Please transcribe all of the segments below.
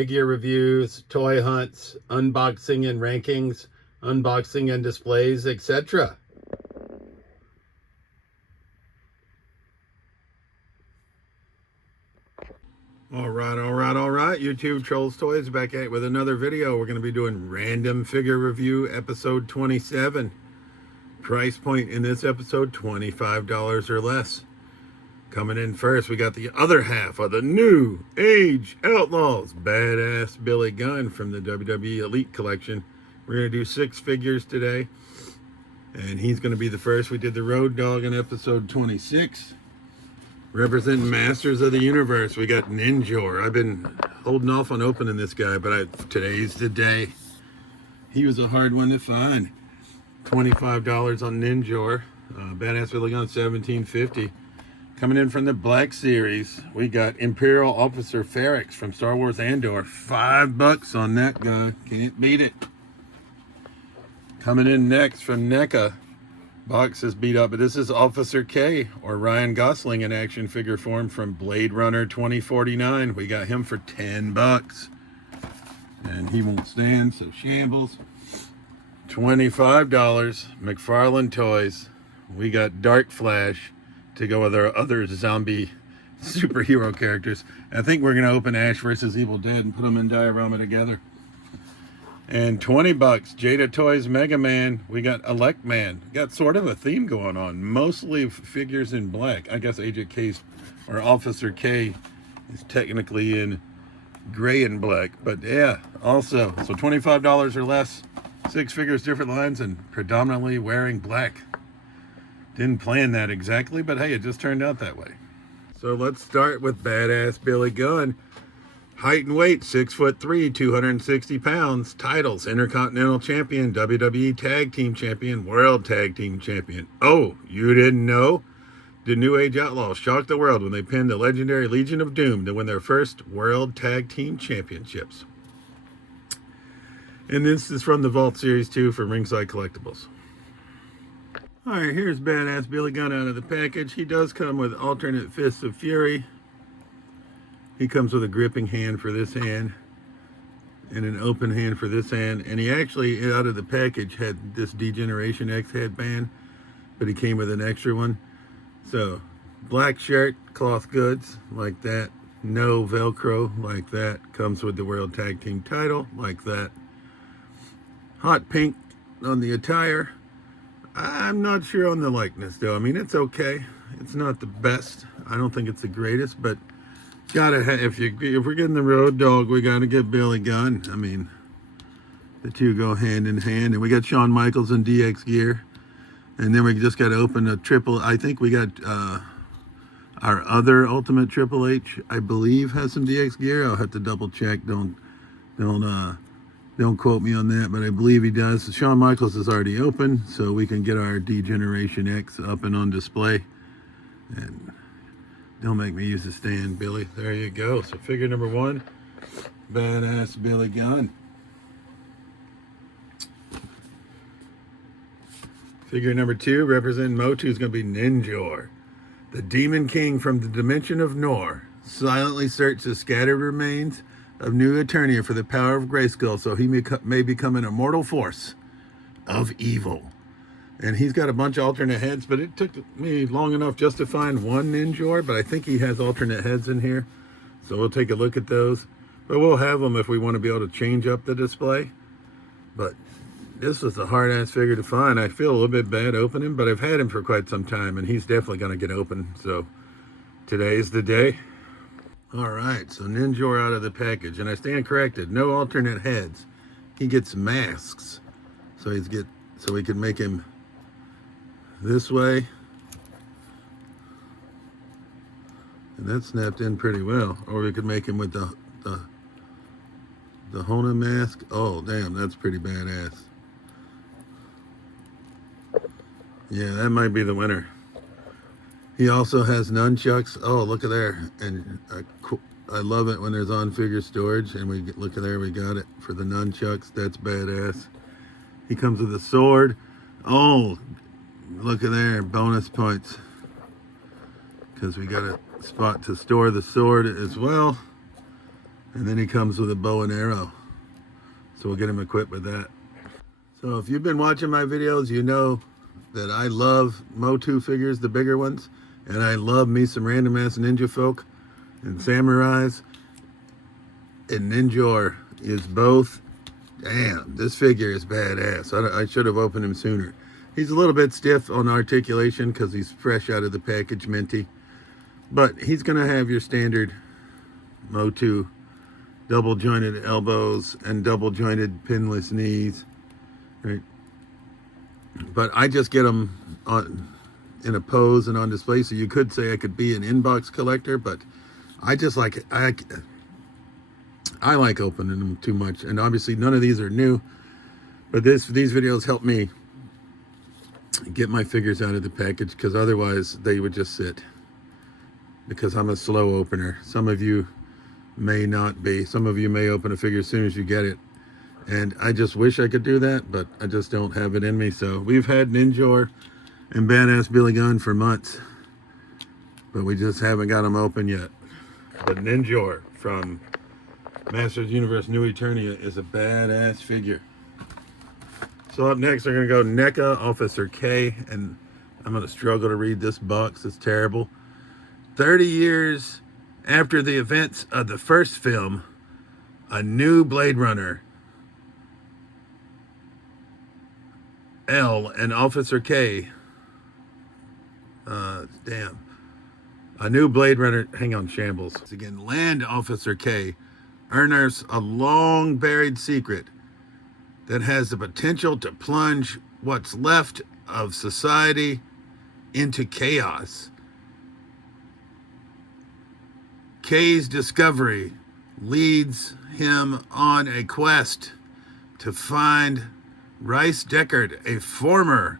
figure reviews, toy hunts, unboxing and rankings, unboxing and displays, etc. All right. YouTube Trolls Toys back at it with another video. We're going to be doing random figure review episode 27. Price point in this episode, $25 or less. Coming in first, we got the other half of the New Age Outlaws, Badass Billy Gunn from the WWE Elite collection. We're going to do 6 figures today, and he's going to be the first. We did the Road Dog in episode 26. Representing Masters of the Universe, we got Ninjor. I've been holding off on opening this guy, but today's the day. He was a hard one to find. $25 on Ninjor. Badass Billy Gunn, $17.50. Coming in from the Black Series, we got Imperial Officer Ferrex from Star Wars Andor. $5 on that guy. Can't beat it. Coming in next from NECA. Box is beat up, but this is Officer K, or Ryan Gosling in action figure form from Blade Runner 2049. We got him for $10. And he won't stand, so shambles. $25. McFarlane Toys. We got Dark Flash to go with our other zombie superhero characters. I think we're going to open Ash vs. Evil Dead and put them in diorama together. And $20, Jada Toys Mega Man. We got Elect Man. Got sort of a theme going on. Mostly figures in black. I guess Agent K's, or Officer K, is technically in gray and black. But yeah, also, so $25 or less. 6 figures, different lines, and predominantly wearing black. Didn't plan that exactly, but hey, it just turned out that way. So let's start with Badass Billy Gunn. Height and weight, 6'3", 260 pounds. Titles, Intercontinental Champion, WWE Tag Team Champion, World Tag Team Champion. Oh, you didn't know? The New Age Outlaws shocked the world when they pinned the legendary Legion of Doom to win their first World Tag Team Championships. And this is from the Vault Series 2 from Ringside Collectibles. Alright, here's Badass Billy Gunn out of the package. He does come with alternate Fists of Fury. He comes with a gripping hand for this hand and an open hand for this hand. And he actually, out of the package, had this Degeneration X headband, but he came with an extra one. So, black shirt, cloth goods, like that. No Velcro, like that. Comes with the World Tag Team title, like that. Hot pink on the attire. I'm not sure on the likeness, though. I mean, it's okay. It's not the best. I don't think it's the greatest, but gotta have, if we're getting the Road Dog, we gotta get Billy Gunn. I mean, the two go hand in hand. And we got Shawn Michaels in DX gear, and then we just got to open a triple. I think we got our other Ultimate Triple H, I believe, has some DX gear. I'll have to double check. Don't quote me on that, but I believe he does. Shawn Michaels is already open, so we can get our Degeneration X up and on display. And don't make me use the stand, Billy. There you go. So figure number 1, Badass Billy Gunn. Figure number 2, representing MOTU, is going to be Ninjor. The Demon King from the Dimension of Nor silently searches the scattered remains of New Eternia for the power of Grayskull, so he may become an immortal force of evil. And he's got a bunch of alternate heads, but it took me long enough just to find one Ninjor, but I think he has alternate heads in here. So we'll take a look at those. But we'll have them if we want to be able to change up the display. But this was a hard-ass figure to find. I feel a little bit bad opening, but I've had him for quite some time, and he's definitely going to get open. So today's the day. All right, so Ninjor out of the package. And I stand corrected, no alternate heads. He gets masks. So we can make him this way, and that snapped in pretty well. Or we could make him with the Hona mask. Oh damn, that's pretty badass. Yeah, that might be the winner. He also has nunchucks. Oh, look at there. And I love it when there's on figure storage, and we look at there, we got it for the nunchucks. That's badass. He comes with a sword. Oh, look at there, bonus points, because we got a spot to store the sword as well. And then he comes with a bow and arrow. So we'll get him equipped with that. So if you've been watching my videos, you know that I love MOTU figures, the bigger ones. And I love me some random ass ninja folk and samurais. And Ninjor is both. Damn, this figure is badass. I should have opened him sooner. He's a little bit stiff on articulation because he's fresh out of the package, minty. But he's going to have your standard MOTU double jointed elbows and double jointed pinless knees, right? But I just get them in a pose and on display. So you could say I could be an inbox collector, but I just like it. I like opening them too much, and obviously none of these are new, but these videos help me get my figures out of the package, because otherwise they would just sit, because I'm a slow opener. Some of you may not be. Some of you may open a figure as soon as you get it, and I just wish I could do that, but I just don't have it in me. So we've had Ninjor and Badass Billy Gunn for months, but we just haven't got them open yet. But Ninjor from Masters of the Universe New Eternia is a badass figure. So up next, we're going to go NECA Officer K, and I'm going to struggle to read this box. It's terrible. 30 years after the events of the first film, a new Blade Runner, L and Officer K. A new Blade Runner, hang on, shambles. Again, Land Officer K unearths a long buried secret that has the potential to plunge what's left of society into chaos. K's discovery leads him on a quest to find Rice Deckard, a former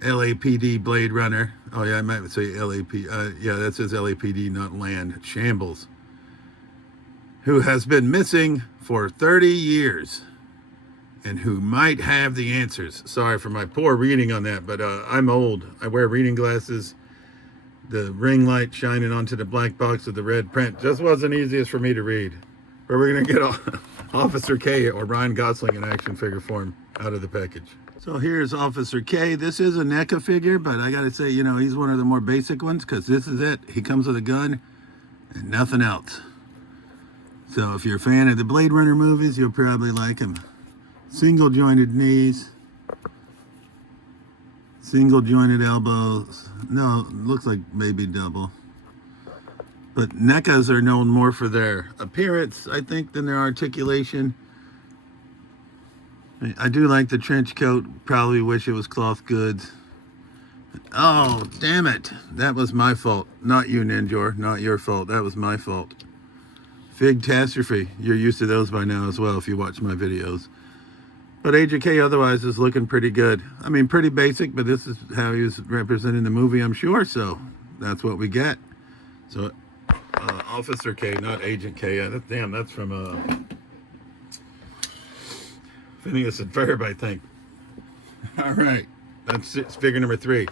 LAPD Blade Runner. Oh yeah, I might say LAP. Yeah, that says LAPD, not Land. Shambles. Who has been missing for 30 years and who might have the answers. Sorry for my poor reading on that, but I'm old. I wear reading glasses. The ring light shining onto the black box with the red print just wasn't easiest for me to read. But we're going to get Officer K, or Ryan Gosling in action figure form, out of the package. So here's Officer K. This is a NECA figure, but I got to say, you know, he's one of the more basic ones, because this is it. He comes with a gun and nothing else. So if you're a fan of the Blade Runner movies, you'll probably like him. Single jointed knees, single jointed elbows. No, looks like maybe double. But NECAs are known more for their appearance, I think, than their articulation. I do like the trench coat. Probably wish it was cloth goods. Oh, damn it. That was my fault. Not you, Ninjor. Not your fault. That was my fault. Fig-tastrophe. You're used to those by now as well if you watch my videos. But Agent K otherwise is looking pretty good. I mean, pretty basic, but this is how he was representing the movie, I'm sure. So that's what we get. So Officer K, not Agent K. Damn, that's from Phineas and Ferb, I think. All right. That's figure number 3.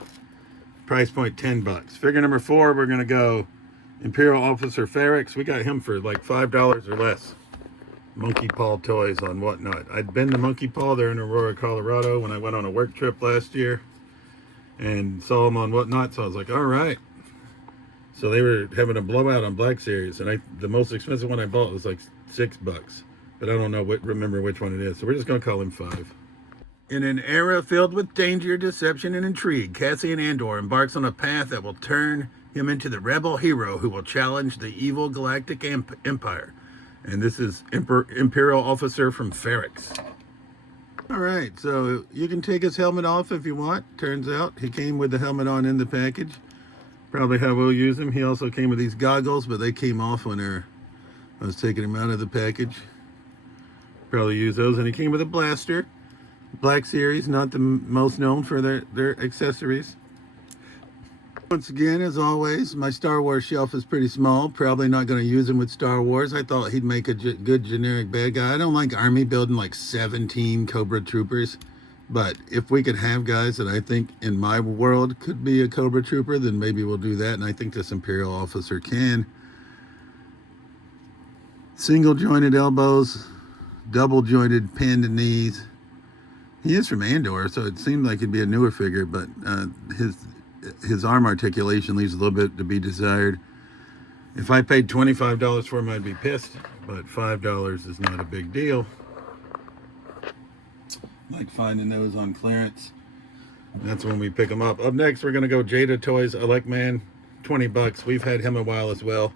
Price point $10. Figure number 4, we're going to go Imperial Officer Ferrex. We got him for like $5 or less. Monkey Paw toys on Whatnot. I'd been to Monkey Paw there in Aurora, Colorado when I went on a work trip last year and saw them on Whatnot, so I was like, all right. So they were having a blowout on Black Series, and the most expensive one I bought was like $6, but I don't know remember which one it is, so we're just gonna call him 5. In an era filled with danger, deception, and intrigue, Cassian Andor embarks on a path that will turn him into the rebel hero who will challenge the evil galactic empire. And this is Imperial Officer from Ferrex. All right, so you can take his helmet off if you want. Turns out he came with the helmet on in the package. Probably how we'll use him. He also came with these goggles, but they came off when I was taking him out of the package. Probably use those. And he came with a blaster. Black Series, not the most known for their accessories. Once again, as always, my Star Wars shelf is pretty small. Probably not going to use him with Star Wars. I thought he'd make a good generic bad guy. I don't like Army building like 17 Cobra Troopers. But if we could have guys that I think in my world could be a Cobra Trooper, then maybe we'll do that. And I think this Imperial Officer can. Single jointed elbows, double jointed pinned knees. He is from Andor, so it seemed like he'd be a newer figure, but his arm articulation leaves a little bit to be desired. If I paid $25 for him, I'd be pissed, but $5 is not a big deal. Like finding those on clearance. That's when we pick them up. Up next, we're going to go Jada Toys, Elect Man, 20 bucks. We've had him a while as well.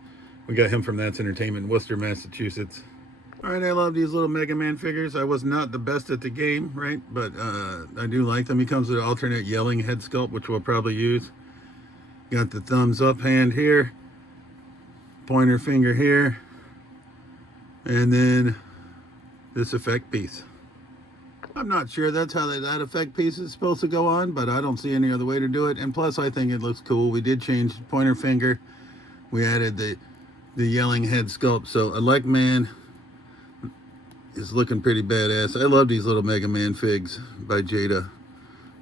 We got him from That's Entertainment, Worcester, Massachusetts. All right, I love these little Mega Man figures. I was not the best at the game, right? But I do like them. He comes with an alternate yelling head sculpt, which we'll probably use. Got the thumbs up hand here. Pointer finger here. And then this effect piece. I'm not sure that's how that effect piece is supposed to go on, but I don't see any other way to do it. And plus, I think it looks cool. We did change the pointer finger. We added the yelling head sculpt. So Elect Man is looking pretty badass. I love these little Mega Man figs by Jada.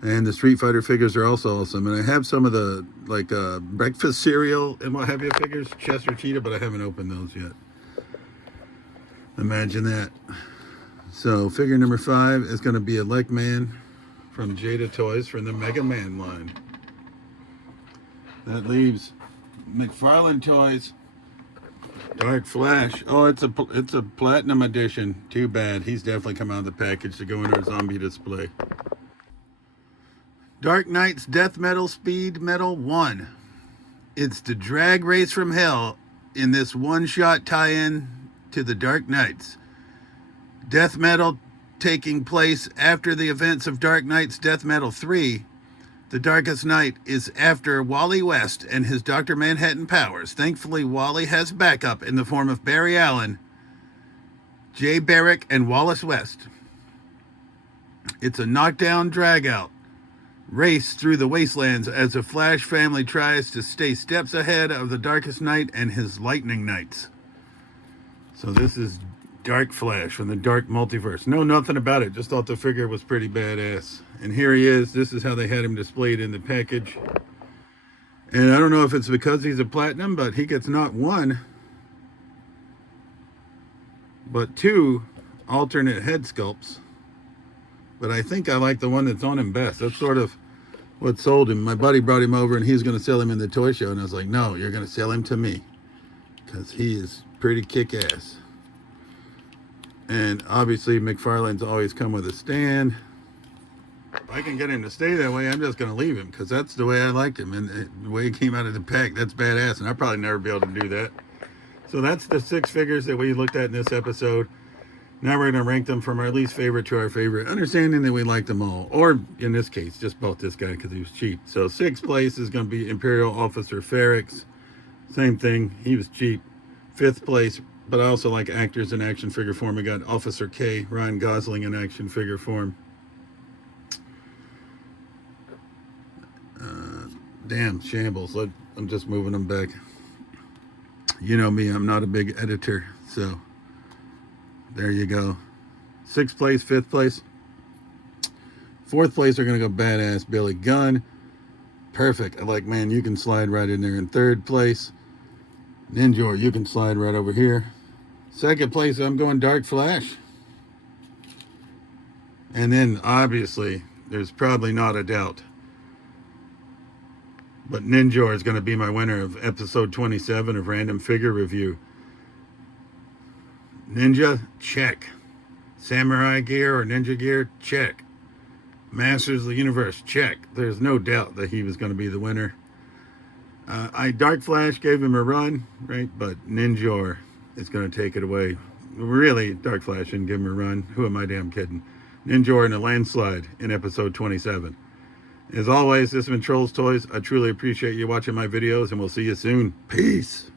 And the Street Fighter figures are also awesome. And I have some of the like breakfast cereal and what have you figures, Chester Cheetah, but I haven't opened those yet. Imagine that. So figure number 5 is going to be Elect Man from Jada Toys from the Mega Man line. That leaves McFarlane Toys, Dark Flash. Oh, it's a platinum edition. Too bad. He's definitely come out of the package to go in our zombie display. Dark Knight's Death Metal Speed Metal 1. It's the drag race from hell in this one-shot tie-in to the Dark Knights. Death Metal taking place after the events of Dark Knight's Death Metal 3. The Darkest Night is after Wally West and his Dr. Manhattan powers. Thankfully, Wally has backup in the form of Barry Allen, Jay Barrick, and Wallace West. It's a knockdown, drag-out race through the wastelands as the Flash family tries to stay steps ahead of the Darkest Night and his Lightning Knights. So this is Dark Flash from the Dark Multiverse. Know nothing about it, just thought the figure was pretty badass. And here he is. This is how they had him displayed in the package. And I don't know if it's because he's a platinum, but he gets not 1, but 2 alternate head sculpts. But I think I like the one that's on him best. That's sort of what sold him. My buddy brought him over and he was going to sell him in the toy show. And I was like, no, you're going to sell him to me, because he is pretty kick-ass. And obviously McFarlane's always come with a stand. If I can get him to stay that way, I'm just going to leave him, because that's the way I liked him. And the way he came out of the pack, that's badass. And I'll probably never be able to do that. So that's the 6 figures that we looked at in this episode. Now we're going to rank them from our least favorite to our favorite, understanding that we like them all. Or, in this case, just bought this guy because he was cheap. So 6th place is going to be Imperial Officer Ferrix. Same thing. He was cheap. 5th place, but I also like actors in action figure form. We got Officer K, Ryan Gosling in action figure form. Damn, shambles. I'm just moving them back. You know me, I'm not a big editor, so there you go. 6th place, 5th place. 4th place are going to go badass Billy Gunn. Perfect. I like, man, you can slide right in there. In 3rd place, Ninjor, you can slide right over here. 2nd place, I'm going Dark Flash. And then, obviously, there's probably not a doubt, but Ninjor is going to be my winner of episode 27 of Random Figure Review. Ninja, check. Samurai gear or ninja gear, check. Masters of the Universe, check. There's no doubt that he was going to be the winner. Dark Flash gave him a run, right? But Ninjor is going to take it away. Really, Dark Flash didn't give him a run. Who am I damn kidding? Ninjor in a landslide in episode 27. As always, this has been Trolls Toys. I truly appreciate you watching my videos, and we'll see you soon. Peace.